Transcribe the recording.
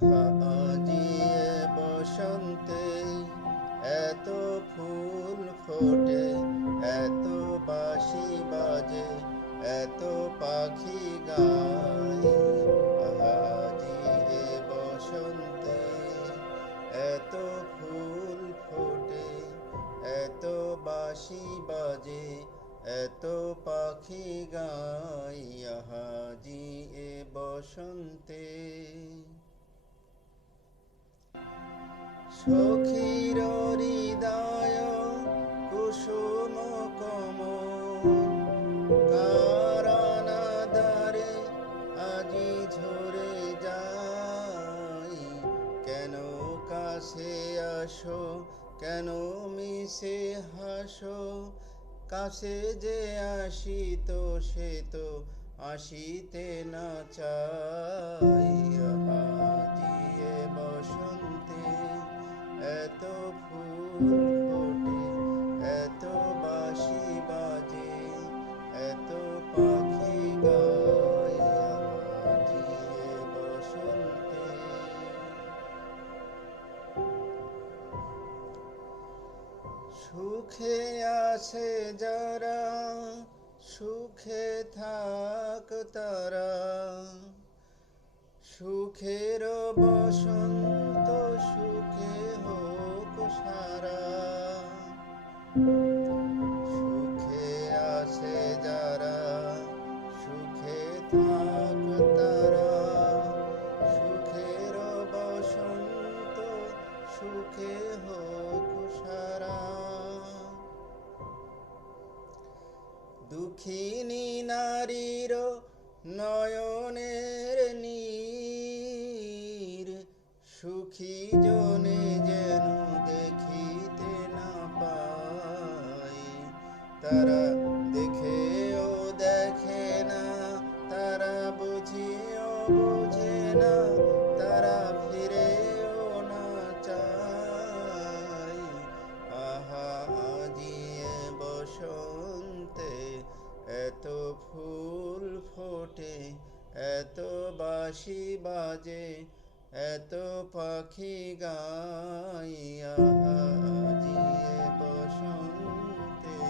আজিয়ে বসন্তে এত ফুল ফোটে, এত বাঁশি বাজে, এত পাখি গায়। আজিয়ে বসন্তে এত ফুল ফোটে, এত বাঁশি বাজে, এত পাখি গায়। আজিয়ে বসন্তে সখীর হৃদয় কুসুম কমল, কার অনাদরে আজি ঝরে যায়। কেন কাছে আসো, কেন মিশে হাসো, কাছে যে আসিত সে তো আসিতে না চাই। আজিয়ে বসন্তে এত ফুল ফোটে, এত বাঁশি বাজে, এত পাখি গায়। আজিয়ে বসন্তে সুখে আছে যারা, সুখে থাক তারা, সুখের বসন্ত সুখে হোক সারা। সুখে আছে যারা, সুখে থাক তারা, সুখের বসন্ত সুখে হোক সারা। দুঃখিনী নারীর নয়নের নীর, সুখী জনে যেন দেখিতে না পায়। তারা দেখেও দেখে না, তারা বুঝিও বুঝে না, তারা ফিরেও না চায়। আজিয়ে বসন্তে এত ফুল ফোটে, এত বাঁশি বাজে, এত পাখি গায়। আজিয়ে বসন্তে।